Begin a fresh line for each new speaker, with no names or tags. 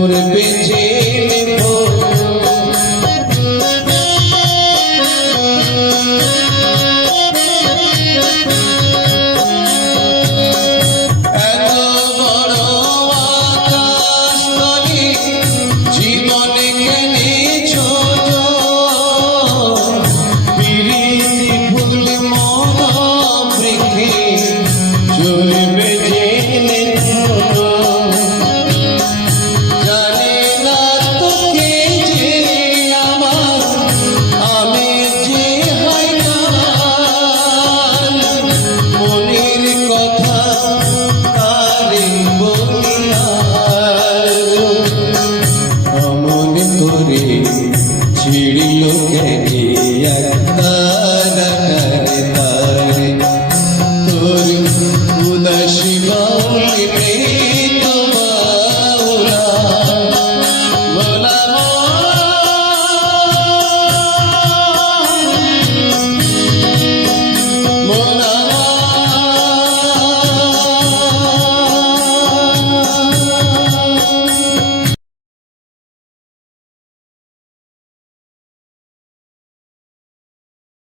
করবে yoga ki yakta